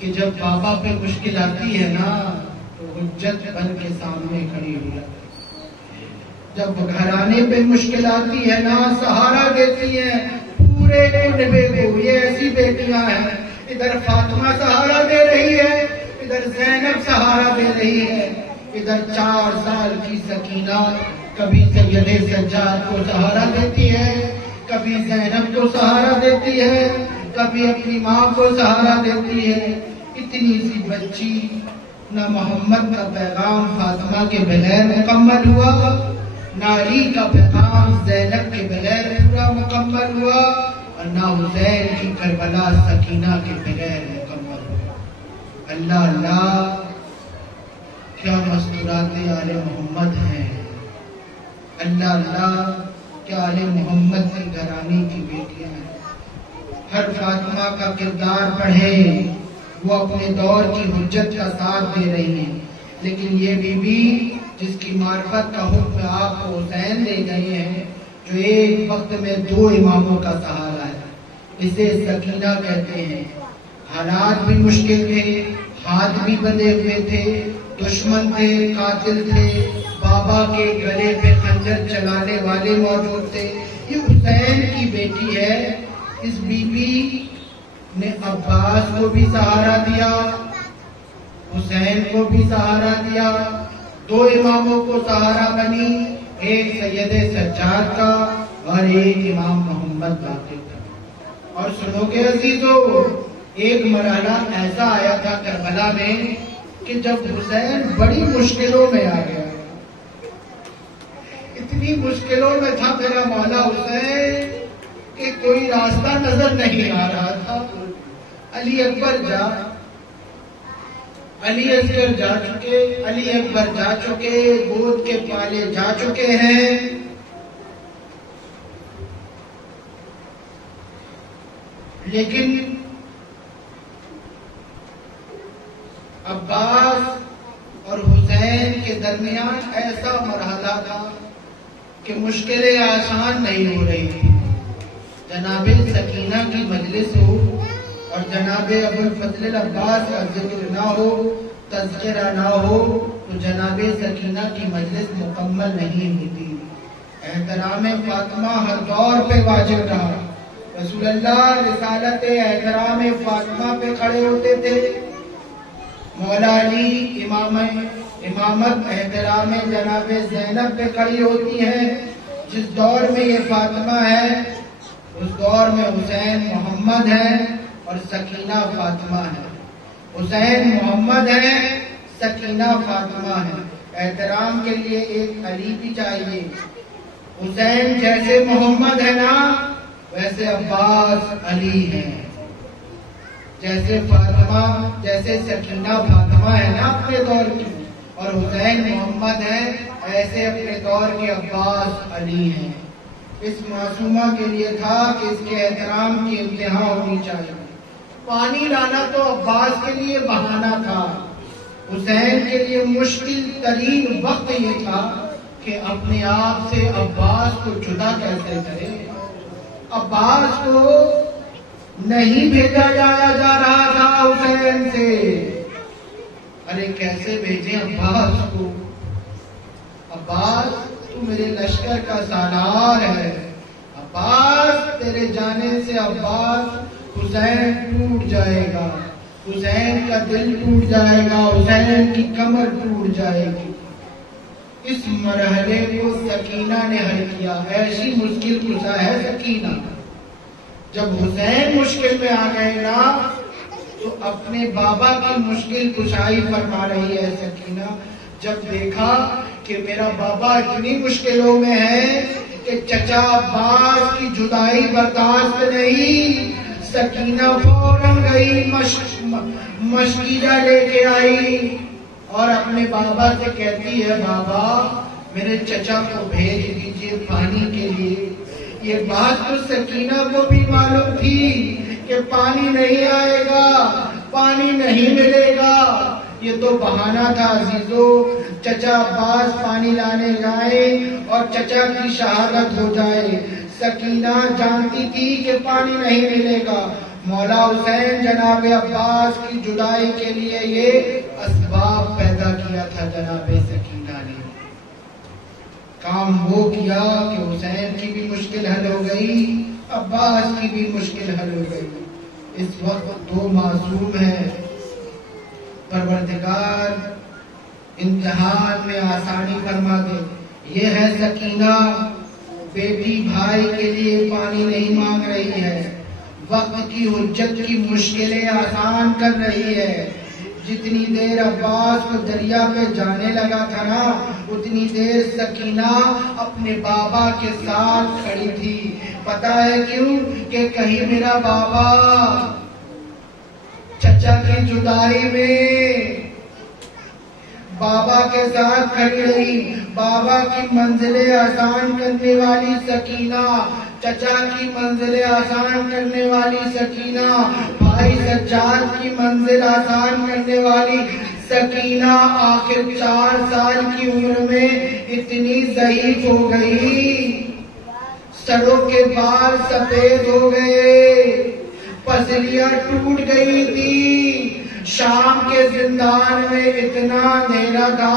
کہ جب بابا پہ مشکل آتی ہے نا تو حجت بن کے سامنے کھڑی ہو جاتی. جب گھرانے پہ مشکل آتی ہے نا سہارا دیتی ہے پورے کنبے کو. یہ ایسی بیٹیاں ہیں، ادھر فاطمہ سہارا دے رہی ہے، ادھر زینب سہارا دے رہی ہے، ادھر 4 سال کی سکینہ کبھی سید سجاد کو سہارا دیتی ہے، کبھی زینب کو سہارا دیتی ہے، کبھی اپنی ماں کو سہارا دیتی ہے. اتنی سی بچی، نہ محمد کا پیغام فاطمہ کے بغیر مکمل ہوا، نہ علی کا پیغام زینب کے بغیر پورا مکمل ہوا، اور نہ حسین کی کربلا سکینہ کے بغیر مکمل ہوا. اللہ اللہ، کیا مستورات آل محمد ہیں. اللہ اللہ، کیا آل محمد کی گھرانے کی بیٹیاں ہیں. ہر فاطمہ کا کردار پڑھیں، وہ اپنے دور کی حجت کا ساتھ دے رہی ہیں. لیکن یہ بی بی جس کی معرفت کا حکم آپ کو حسین دے گئے ہیں، جو ایک وقت میں 2 اماموں کا سہارا ہے. اسے سکینہ کہتے ہیں۔ حالات بھی مشکل تھے، ہاتھ بھی بندھے ہوئے تھے، دشمن تھے، قاتل تھے، بابا کے گلے پہ خنجر چلانے والے موجود تھے۔ یہ حسین کی بیٹی ہے، اس بی بی نے عباس کو بھی سہارا دیا، حسین کو بھی سہارا دیا، دو اماموں کو سہارا بنی، ایک سید سجاد کا اور ایک امام محمد باقر کا۔ اور سنو کہ عزیزو، ایک مرحلہ ایسا آیا تھا کربلا میں کہ جب حسین بڑی مشکلوں میں آ گیا، اتنی مشکلوں میں تھا میرا مولا حسین کہ کوئی راستہ نظر نہیں آ رہا تھا۔ علی اکبر جا چکے، گود کے پالے جا چکے ہیں، لیکن عباس اور حسین کے درمیان ایسا مرحلہ تھا کہ مشکلیں آسان نہیں ہو رہی تھی۔ جناب سکینہ کی مجلس ہو اور جناب ابو الفضل عباس کا ذکر نہ ہو، تذکرہ نہ ہو، تو جناب سکینہ کی مجلس مکمل نہیں ہوتی۔ احترام فاطمہ ہر دور پہ واجب رہا۔ رسول اللہ رسالت احترام فاطمہ پہ کھڑے ہوتے تھے، مولا علی امامت احترام جناب زینب پہ کھڑی ہوتی ہے۔ جس دور میں یہ فاطمہ ہے اس دور میں حسین محمد ہے اور سکینہ فاطمہ ہے۔ حسین محمد ہے، سکینہ فاطمہ ہے۔ احترام کے لیے ایک علی بھی چاہیے۔ حسین جیسے محمد ہے نا، ویسے عباس علی ہیں۔ جیسے سکینہ فاطمہ ہے نا اپنے دور کی، اور حسین محمد ہے، ایسے اپنے دور کے عباس علی ہیں۔ اس معصومہ کے لیے تھا کہ اس کے احترام کی انتہا ہونی چاہیے۔ پانی لانا تو عباس کے لیے بہانہ تھا، حسین کے لیے مشکل ترین وقت یہ تھا کہ اپنے آپ سے عباس کو جدا کیسے کرے۔ عباس کو نہیں بھیجا جا رہا تھا حسین سے، ارے کیسے بھیجیں عباس کو؟ عباس تو میرے لشکر کا سالار ہے، عباس تیرے جانے سے عباس حسین ٹوٹ جائے گا، حسین کا دل ٹوٹ جائے گا، حسین کی کمر ٹوٹ جائے گی۔ اس مرحلے کو سکینہ نے حل کیا۔ ایسی مشکل کشا ہے سکینہ۔ جب حسین مشکل میں آ گئے نا تو اپنے بابا کی مشکل کشائی فرما رہی ہے سکینہ۔ جب دیکھا کہ میرا بابا اتنی مشکلوں میں ہے کہ چچا عباس کی جدائی برداشت نہیں، سکینہ فوراً گئی، مشکیزہ لے کے آئی اور اپنے بابا سے کہتی ہے، بابا میرے چچا کو بھیج دیجئے پانی کے لیے۔ یہ بات تو سکینہ کو بھی معلوم تھی کہ پانی نہیں آئے گا، پانی نہیں ملے گا، یہ تو بہانہ تھا عزیزو۔ چچا عباس پانی لانے جائے اور چچا کی شہادت ہو جائے۔ سکینہ جانتی تھی کہ پانی نہیں ملے گا۔ مولا حسین جناب عباس کی جدائی کے لیے یہ اسباب پیدا کیا تھا جناب سکینہ نے۔ کام وہ کیا کہ حسین کی بھی مشکل حل ہو گئی، عباس کی بھی مشکل حل ہو گئی۔ اس وقت دو معصوم ہیں، پروردگار امتحان میں آسانی فرما دے۔ یہ ہے سکینہ، بیٹی بھائی کے لیے پانی نہیں مانگ رہی ہے، وقت کی حجت کی مشکلیں آسان کر رہی ہے۔ جتنی دیر عباس کو دریا پہ جانے لگا تھا نا، اتنی دیر سکینہ اپنے بابا کے ساتھ کھڑی تھی۔ پتہ ہے کیوں؟ کہ کہیں میرا بابا چچا کی جدائی میں بابا کے ساتھ کھڑی رہی۔ بابا کی منزلیں آسان کرنے والی سکینہ، چچا کی منزلیں آسان کرنے والی سکینہ، بھائی سجاد کی منزل آسان کرنے والی سکینہ آخر 4 سال کی عمر میں اتنی ضعیف ہو گئی، سڑوں کے بال سفید ہو گئے، پسلیاں ٹوٹ گئی تھی. شام کے زندان میں اتنا اندھیرا تھا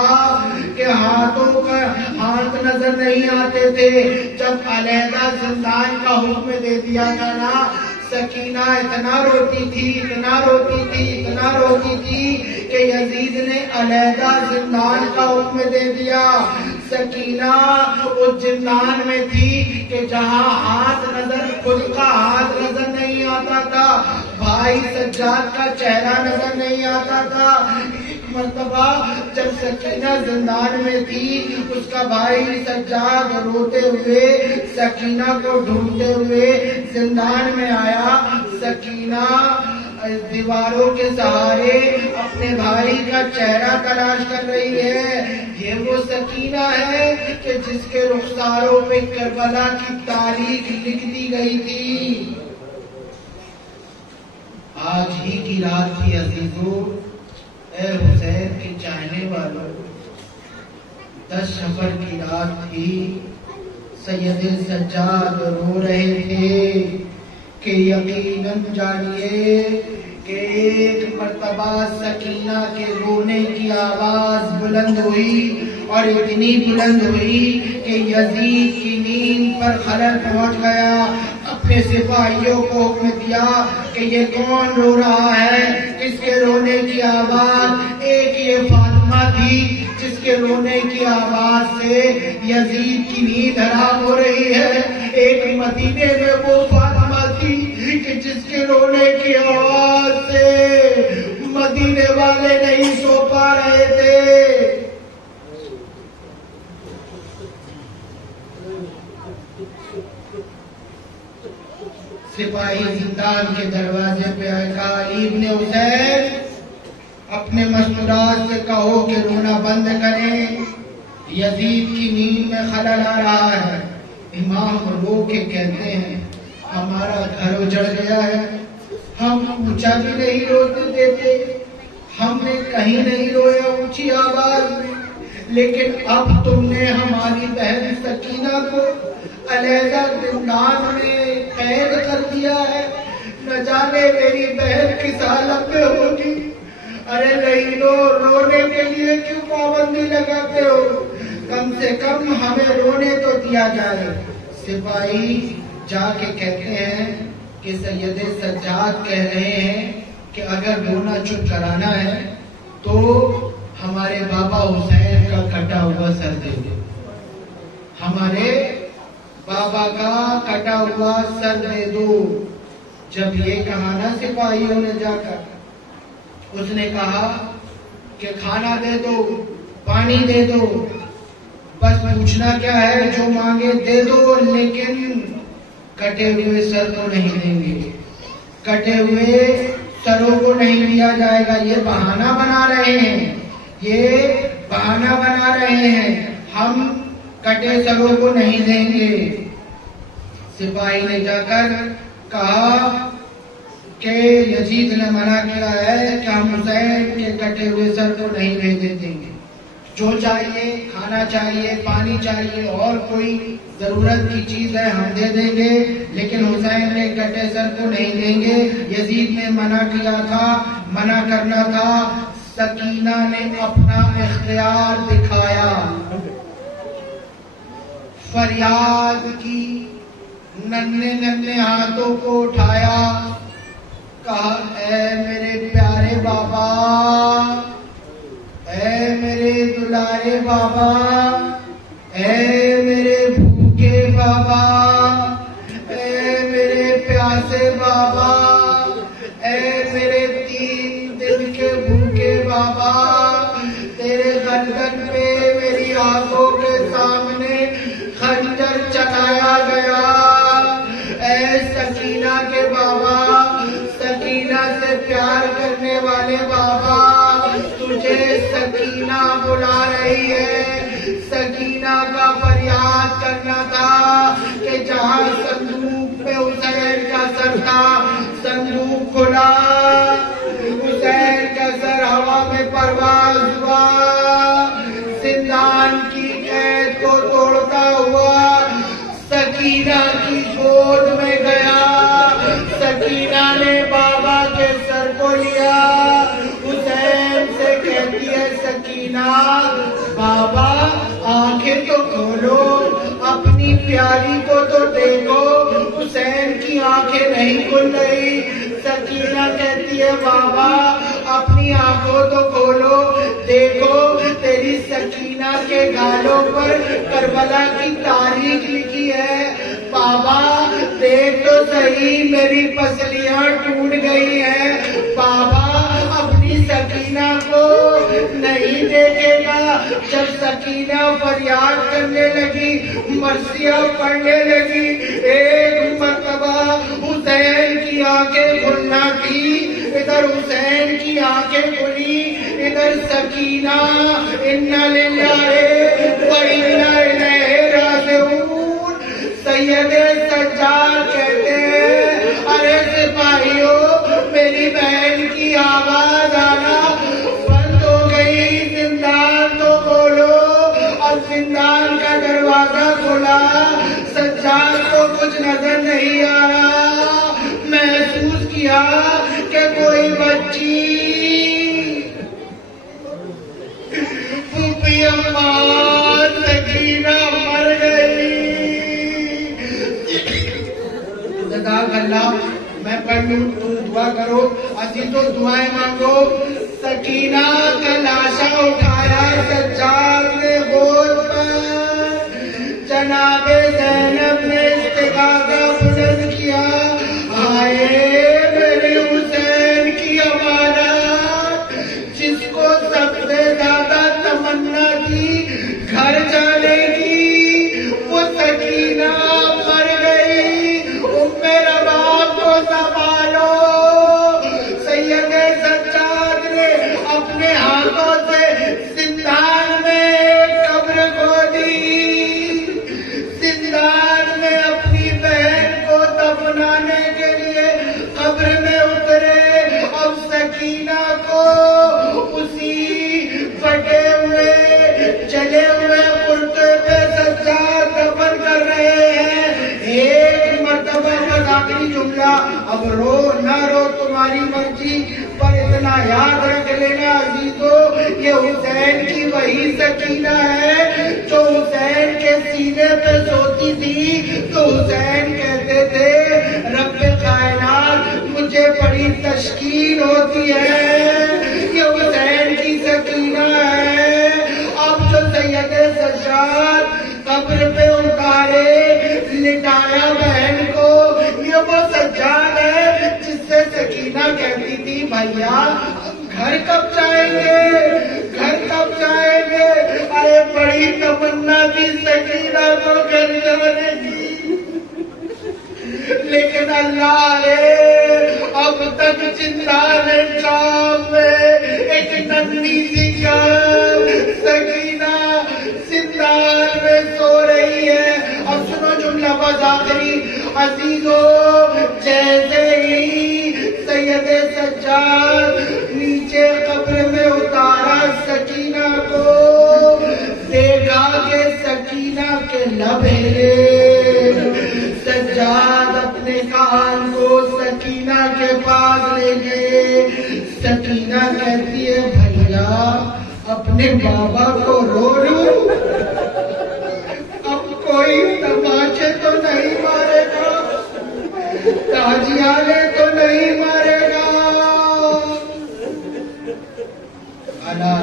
کہ ہاتھ نظر نہیں آتے تھے. جب علیحدہ زندان کا حکم دے دیا تھا نا، سکینہ اتنا روتی تھی کہ یزید نے علیحدہ زندان کا حکم دے دیا. سکینہ اس زندان میں تھی کہ جہاں خود کا ہاتھ نظر نہیں آتا تھا، بھائی سجاد کا چہرہ نظر نہیں آتا تھا. ایک مرتبہ جب سکینہ زندان میں تھی، اس کا بھائی سجاد روتے ہوئے سکینہ کو ڈھونڈتے ہوئے زندان میں آیا. سکینہ دیواروں کے سہارے اپنے بھائی کا چہرہ تلاش کر رہی ہے. یہ وہ سکینہ ہے کہ جس کے رخساروں پہ کربلا کی تاریخ لکھ دی گئی تھی. آج ہی کی رات تھی عزیزو، اے حسین کے چاہنے والوں، 10 صفر کی رات تھی. سید سجاد رو رہے تھے کہ یقیناً جانیے کہ ایک مرتبہ سکینہ کے رونے کی آواز بلند ہوئی، اور اتنی بلند ہوئی کہ یزید کی نیند پر خلل پہنچ گیا. اپنے سپاہیوں کو حکم دیا کہ یہ کون رو رہا ہے، کس کے رونے کی آواز؟ ایک یہ فاطمہ تھی جس کے رونے کی آواز سے یزید کی نیند حرام ہو رہی ہے. ایک مدینے میں وہ فاطمہ تھی کہ جس کے رونے کی آواز سے مدینے والے نہیں سو پا رہے تھے. سپاہی زندان کے دروازے پہ آئے، کہا علی ابن حسین اپنے مستورات سے کہو کہ رونا بند کریں، یزید کی نیند میں خلل آ رہا ہے. امام رو کے کہتے ہیں ہمارا گھر اجڑ گیا ہے، ہم اونچا بھی نہیں روتے دیتے، ہم نے کہیں نہیں رویا اونچی آواز میں، لیکن اب تم نے ہماری بہن سکینہ کو علیحدہ زندان میں قید کر دیا ہے. نہ جانے میری بہن کس حالت میں ہوگی. ارے نہیں رونے کے لیے کیوں پابندی لگاتے ہو؟ کم سے کم ہمیں رونے تو دیا جائے. سپاہی جا کے کہتے ہیں کہ سید سجاد کہہ رہے ہیں کہ اگر رونا چپ کرانا ہے تو ہمارے بابا حسین کا کٹا ہوا سر دے دو، ہمارے بابا کا کٹا ہوا سر دے دو. جب یہ کہا نا سپاہیوں نے جا کر، اس نے کہا کہ کھانا دے دو، پانی دے دو، بس پوچھنا کیا ہے، جو مانگے دے دو، لیکن کٹے ہوئے سر کو نہیں دیں گے، کٹے ہوئے سروں کو نہیں دیا جائے گا. یہ بہانہ بنا رہے ہیں، یہ بہانہ بنا رہے ہیں، ہم کٹے سروں کو نہیں دیں گے. سپاہی نے جا کر کہا کہ یزید نے منع کیا ہے کہ ہم حسین کے کٹے ہوئے سر کو نہیں بھیجنے دیں گے، جو چاہیے، کھانا چاہیے، پانی چاہیے، اور کوئی ضرورت کی چیز ہے ہم دے دیں گے، لیکن حسین کے کٹے سر کو نہیں دیں گے. یزید نے منع کیا تھا، منع کرنا تھا. سکینہ نے اپنا اختیار دکھایا، فریاد کی، ننھے ننھے ہاتھوں کو اٹھایا، کہا اے میرے پیارے بابا، اے میرے دلارے بابا، اے میرے بھوکے بابا، اے میرے پیاسے بابا، اے میرے 3 دن کے بھوکے بابا، تیرے گردن پہ میری آنکھوں کے سامنے خنجر چلایا گیا. اے سکینہ کے بابا، سکینہ سے پیار کرنے والے بابا، تجھے سکینہ بلا رہی ہے. سکینہ کا فریاد کرنا تھا کہ جہاں صندوق پہ حسین کا سر تھا، صندوق کھلا، حسین کا سر ہوا میں پرواز ہوا، زندان کی قید کو توڑتا ہوا سکینہ کی گود میں گیا. سکینہ نے آنکھیں نہیں کھل رہی. سکینہ کہتی ہے بابا اپنی آنکھوں تو کھولو, دیکھو تیری سکینہ کے گالوں پر کربلا کی تاریخ لکھی ہے. بابا دیکھ تو صحیح میری پسلیاں ٹوٹ گئی ہیں. بابا اپنی سکینہ کو نہیں دیکھے گا. جب سکینہ فریاد کرنے لگی, مرثیہ پڑھنے لگی, ایک مرتبہ حسین کی آنکھیں کھلنا تھی, ادھر حسین کی آنکھیں کھلی, ادھر سکینہ انا للہ و انا الیہ راجعون. سید سجاد کہتے ہیں ارے سپاہیوں میری بہن کی آواز آنا بند ہو گئی, زندان تو کھولو. اب زندان کا دروازہ کھلا, سجاد کو کچھ نظر نہیں آ رہا. محسوس کیا کہ کوئی بچی پھوپھی اماں سکینہ مر گئی. جزاک اللہ, میں پڑھ لوں تم دعا کرو. عزیزو دعائیں مانگو. سکینہ کا لاشا اٹھایا سجاد نے گود پر, جناب زینب نے استغاثہ بلند کیا. آئے میرے حسین کی امانت, جس کو سب سے زیادہ تمنا تھی گھر جانے کی, وہ سکینہ مر گئی. میرا باپ کو سنبھالو. سید سجاد نے اپنے ہاتھوں سے زندان میں قبر کھودی. زندان میں اپنی بہن کو دفنانے کے لیے قبر میں اترے. اب سکینہ کو اسی پھٹے ہوئے جلے ہوئے کرتے پہ سجاد دفن کر رہے ہیں. ایک مرتبہ بس آخری جملہ, اب رو نہ رو تمہاری مرضی, پر اتنا یاد رکھ لینا عزیزو یہ حسین کی وہی سکینہ ہے جو حسین کے سینے پہ سوتی تھی تو حسین کہتے تھے رب کائنات مجھے بڑی تشکیل ہوتی ہے. یہ حسین کی سکینہ ہے. اب جو سید سجاد قبر پہ اتارے لٹایا بہن کو, یہ وہ سجاد ہے جس سے سکینہ کہتی تھی بھیا گھر کب جائیں گے, گھر کب جائیں گے. ارے بڑی تمنا تھی سکینہ کو گھر جانے کی, لیکن اللہ نے اب تک زندان شام میں ایک ننھی سی جان سکینہ زندان میں سو رہی ہے. اب سنو جملہ بس آخری. عزیزو جیسے ہی سید سجاد نیچے قبر میں اتارا سکینہ کو, دیکھا کہ سکینہ کے لب ہلے. سجاد اپنے کان کو سکینہ کے پاس لے گئے. سکینہ کہتی ہے بھیا اپنے بابا کو رو لوں, اب کوئی تماچے تو نہیں مارے گا, تازیانے تو نہیں مارے گا. اللہ